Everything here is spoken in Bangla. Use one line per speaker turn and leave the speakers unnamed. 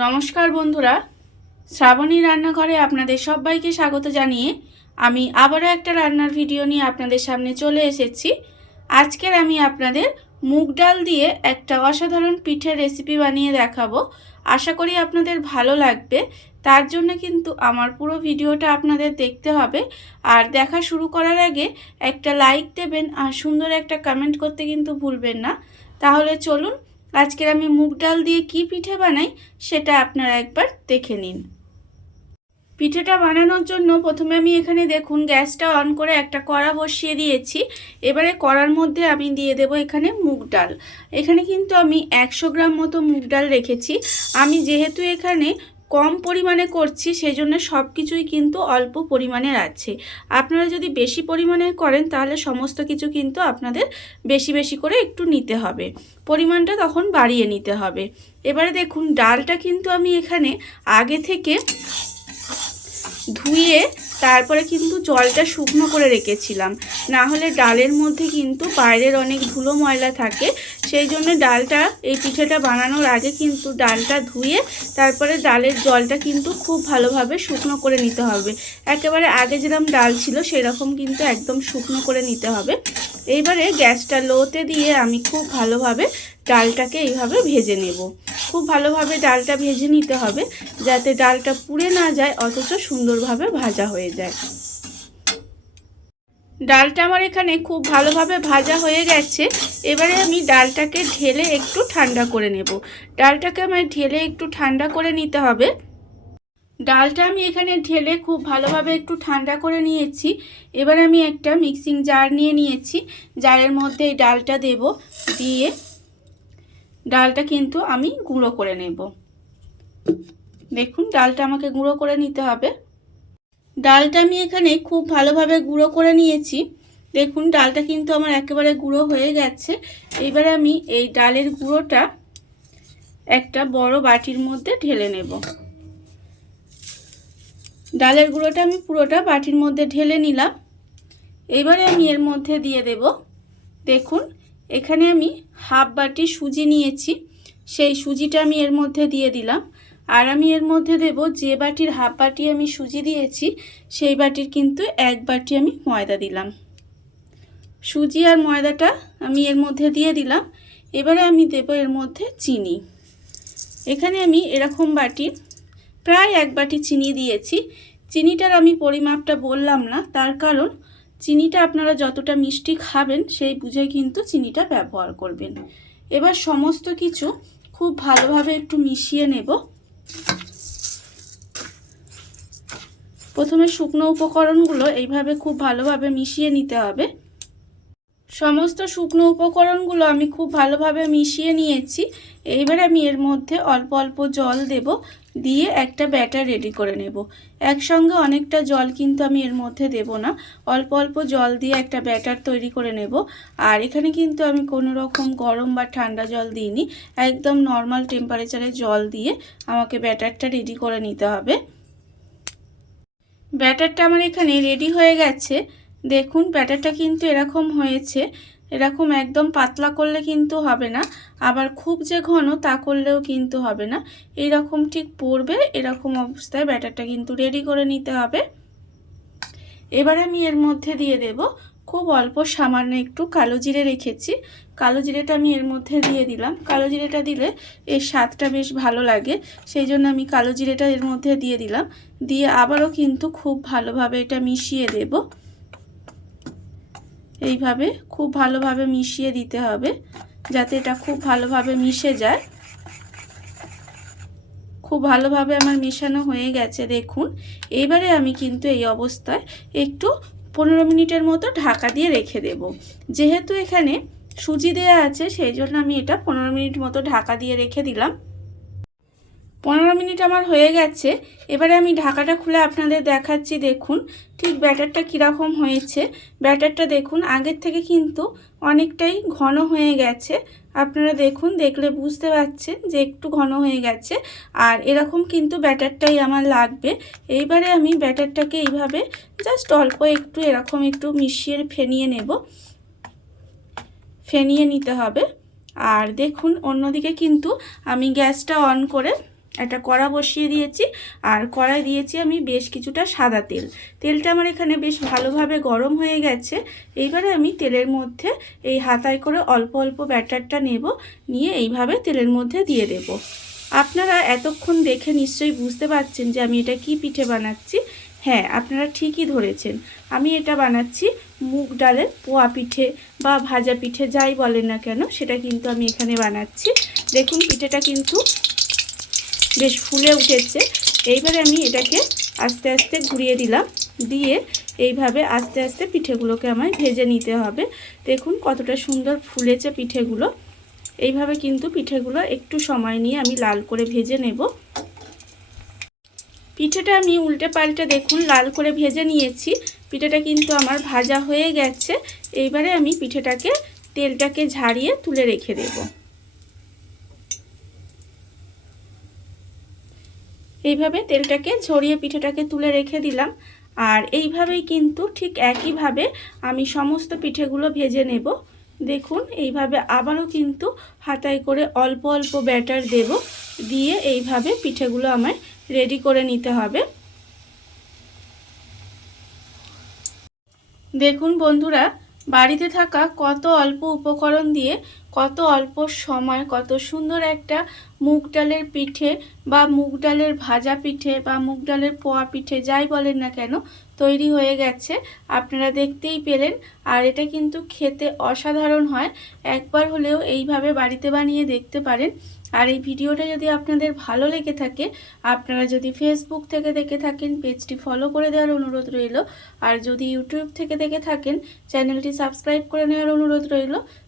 নমস্কার বন্ধুরা। শ্রাবণী রান্নাঘরে আপনাদের সবাইকে স্বাগত জানিয়ে আমি আবারও একটা রান্নার ভিডিও নিয়ে আপনাদের সামনে চলে এসেছি। আজকের আমি আপনাদের মুগ ডাল দিয়ে একটা অসাধারণ পিঠের রেসিপি বানিয়ে দেখাবো। আশা করি আপনাদের ভালো লাগবে। তার জন্য কিন্তু আমার পুরো ভিডিওটা আপনাদের দেখতে হবে। আর দেখা শুরু করার আগে একটা লাইক দেবেন আর সুন্দর একটা কমেন্ট করতে কিন্তু ভুলবেন না। তাহলে চলুন আজকের আমি মুগ ডাল দিয়ে কি পিঠে বানাই সেটা আপনারা একবার দেখে নিন। পিঠেটা বানানোর জন্য প্রথমে আমি এখানে দেখুন গ্যাসটা অন করে একটা কড়া বসিয়ে দিয়েছি। এবারে কড়ার মধ্যে আমি দিয়ে দেব এখানে মুগ ডাল। এখানে কিন্তু আমি একশো গ্রাম মতো মুগ ডাল রেখেছি। আমি যেহেতু এখানে কম পরিমাণে করছি সেই জন্য সব কিছুই কিন্তু অল্প পরিমাণের আছে আপনারা যদি বেশি পরিমাণে করেন, তাহলে সমস্ত কিছু কিন্তু আপনাদের বেশি বেশি করে একটু নিতে হবে। পরিমাণটা তখন বাড়িয়ে নিতে হবে। এবারে দেখুন, ডালটা কিন্তু আমি এখানে আগে থেকে ধুয়ে তারপরে কিন্তু জলটা শুকনো করে রেখেছিলাম। না হলে ডালের মধ্যে কিন্তু বাইরের অনেক ধুলো ময়লা থাকে। সেই জন্য ডালটা, এই পিঠেটা বানানোর আগে কিন্তু ডালটা ধুয়ে তারপরে ডালের জলটা কিন্তু খুব ভালোভাবে শুকনো করে নিতে হবে। একেবারে আগে যেরকম ডাল ছিল, সেরকম কিন্তু একদম শুকনো করে নিতে হবে। এইবারে গ্যাসটা লোতে দিয়ে আমি খুব ভালোভাবে ডালটাকে এইভাবে ভেজে নেব। খুব ভালোভাবে ডালটা ভেজে নিতে হবে যাতে ডালটা পুড়ে না যায়, অথচ সুন্দরভাবে ভাজা হয়ে যায়। ডালটা আমার এখানে খুব ভালোভাবে ভাজা হয়ে গেছে। এবারে আমি ডালটাকে ঢেলে একটু ঠান্ডা করে নেব। ডালটাকে আমার ঢেলে একটু ঠান্ডা করে নিতে হবে। ডালটা আমি এখানে ঢেলে খুব ভালোভাবে একটু ঠান্ডা করে নিয়েছি। এবার আমি একটা মিক্সিং জার নিয়ে নিয়েছি। জারের মধ্যে এই ডালটা দেব। দিয়ে ডালটা কিন্তু আমি গুঁড়ো করে নেব। দেখুন, ডালটা আমাকে গুঁড়ো করে নিতে হবে। ডালটা আমি এখানে খুব ভালোভাবে গুঁড়ো করে নিয়েছি। দেখুন, ডালটা কিন্তু আমার একেবারে গুঁড়ো হয়ে গেছে। এবারে আমি এই ডালের গুঁড়োটা একটা বড় বাটির মধ্যে ঢেলে নেব। ডালের গুঁড়োটা আমি পুরোটা বাটির মধ্যে ঢেলে নিলাম। এবারে আমি এর মধ্যে দিয়ে দেব। দেখুন, এখানে আমি হাফ বাটি সুজি নিয়েছি। সেই সুজিটা আমি এর মধ্যে দিয়ে দিলাম। আর আমি এর মধ্যে দেব যে বাটির হাফ বাটি আমি সুজি দিয়েছি, সেই বাটির কিন্তু এক বাটি আমি ময়দা দিলাম। সুজি আর ময়দাটা আমি এর মধ্যে দিয়ে দিলাম। এবারে আমি দেব এর মধ্যে চিনি। এখানে আমি এরকম বাটির প্রায় এক বাটি চিনি দিয়েছি। চিনিটার আমি পরিমাপটা বললাম না, তার কারণ চিনিটা আপনারা যতটা মিষ্টি খাবেন সেই বুঝে কিন্তু চিনিটা ব্যবহার করবেন। এবার সমস্ত কিছু খুব ভালোভাবে একটু মিশিয়ে নেব। প্রথমে শুকনো উপকরণগুলো এইভাবে খুব ভালোভাবে মিশিয়ে নিতে হবে। সমস্ত শুকনো উপকরণগুলো আমি খুব ভালোভাবে মিশিয়ে নিয়েছি। এইবারে আমি এর মধ্যে অল্প অল্প জল দেব, দিয়ে একটা ব্যাটার রেডি করে নেব। একসঙ্গে অনেকটা জল কিন্তু আমি এর মধ্যে দেব না, অল্প অল্প জল দিয়ে একটা ব্যাটার তৈরি করে নেব। আর এখানে কিন্তু আমি কোনো রকম গরম বা ঠান্ডা জল দিইনি, একদম নর্মাল টেম্পারেচারে জল দিয়ে আমাকে ব্যাটারটা রেডি করে নিতে হবে। ব্যাটারটা আমার এখানে রেডি হয়ে গেছে। দেখুন ব্যাটারটা কিন্তু এরকম হয়েছে। এরকম একদম পাতলা করলে কিন্তু হবে না, আবার খুব যে ঘন তা করলেও কিন্তু হবে না। এইরকম ঠিক পড়বে, এরকম অবস্থায় ব্যাটারটা কিন্তু রেডি করে নিতে হবে। এবার আমি এর মধ্যে দিয়ে দেব, খুব অল্প সামান্য একটু কালো জিরে রেখেছি। কালো জিরেটা আমি এর মধ্যে দিয়ে দিলাম। কালো জিরেটা দিলে এর স্বাদটা বেশ ভালো লাগে, সেই জন্য আমি কালো জিরেটা এর মধ্যে দিয়ে দিলাম। দিয়ে আবারও কিন্তু খুব ভালোভাবে এটা মিশিয়ে দেবো। এইভাবে খুব ভালোভাবে মিশিয়ে দিতে হবে, যাতে এটা খুব ভালোভাবে মিশে যায়। খুব ভালোভাবে আমার মেশানো হয়ে গেছে, দেখুন। এইবারে আমি কিন্তু এই অবস্থায় একটু পনেরো মিনিটের মতো ঢাকা দিয়ে রেখে দেব। যেহেতু এখানে সুজি দেওয়া আছে, সেই জন্য আমি এটা পনেরো মিনিট মতো ঢাকা দিয়ে রেখে দিলাম। পনেরো মিনিট আমার হয়ে গেছে। এবারে আমি ঢাকাটা খুলে আপনাদের দেখাচ্ছি, দেখুন। ঠিক ব্যাটারটা কীরকম হয়েছে। ব্যাটারটা দেখুন, আগের থেকে কিন্তু অনেকটাই ঘন হয়ে গেছে। আপনারা দেখুন, দেখলে বুঝতে পারছেন যে একটু ঘন হয়ে গেছে। আর এরকম কিন্তু ব্যাটারটাই আমার লাগবে। এইবারে আমি ব্যাটারটাকে এইভাবে জাস্ট অল্প একটু, এরকম একটু মিশিয়ে ফেনিয়ে নেব। ফেনিয়ে নিতে হবে। আর দেখুন, অন্যদিকে কিন্তু আমি গ্যাসটা অন করে একটা কড়া বসিয়ে দিয়েছি, আর কড়াই দিয়েছি আমি বেশ কিছুটা সাদা তেল। তেলটা আমার এখানে বেশ ভালোভাবে গরম হয়ে গেছে। এইবারে আমি তেলের মধ্যে এই হাতায় করে অল্প অল্প ব্যাটারটা নেব, নিয়ে এইভাবে তেলের মধ্যে দিয়ে দেব। আপনারা এতক্ষণ দেখে নিশ্চয়ই বুঝতে পারছেন যে আমি এটা কি পিঠে বানাচ্ছি। হ্যাঁ আপনারা ঠিকই ধরেছেন। আমি এটা বানাচ্ছি মুগ ডালের পোয়া পিঠে বা ভাজা পিঠে, যাই বলেন না কেন, সেটা কিন্তু আমি এখানে বানাচ্ছি। দেখুন, পিঠেটা কিন্তু বেশ ফুলে উঠেছে। এইবারে আমি এটাকে আস্তে আস্তে ঘুরিয়ে দিলাম। দিয়ে এইভাবে আস্তে আস্তে পিঠেগুলোকে আমায় ভেজে নিতে হবে। দেখুন কতটা সুন্দর ফুলেছে পিঠেগুলো। এইভাবে কিন্তু পিঠেগুলো একটু সময় নিয়ে আমি লাল করে ভেজে নেব। পিঠেটা আমি উল্টে পাল্টে দেখুন লাল করে ভেজে নিয়েছি। পিঠেটা কিন্তু আমার ভাজা হয়ে গেছে। এইবারে আমি পিঠেটাকে তেলটাকে ঝাড়িয়ে তুলে রেখে দেব। এইভাবে তেলটাকে ঝরিয়ে পিঠেটাকে তুলে রেখে দিলাম। আর এইভাবেই কিন্তু ঠিক একইভাবে আমি সমস্ত পিঠেগুলো ভেজে নেব। দেখুন, এইভাবে আবারও কিন্তু হাতায় করে অল্প অল্প ব্যাটার দেব। দিয়ে এইভাবে পিঠেগুলো আমায় রেডি করে নিতে হবে। দেখুন বন্ধুরা, বাড়িতে থাকা কত অল্প উপকরণ দিয়ে কত অল্প সময়, কত সুন্দর একটা মুগ ডালের পিঠে বা মুগ ডালের ভাজা পিঠে বা মুগ ডালের পোয়া পিঠে, যাই বলেন না কেন, তৈরি হয়ে গেছে। আপনারা দেখতেই পেলেন। আর এটা কিন্তু খেতে অসাধারণ হয়। একবার হলেও এইভাবে বাড়িতে বানিয়ে দেখতে পারেন। আর এই ভিডিওটা যদি আপনাদের ভালো লেগে থাকে, আপনারা যদি ফেসবুক থেকে দেখে থাকেন, পেজটি ফলো করে দেওয়ার অনুরোধ রইল। আর যদি ইউটিউব থেকে দেখে থাকেন, চ্যানেলটি সাবস্ক্রাইব করে নেওয়ার অনুরোধ রইল।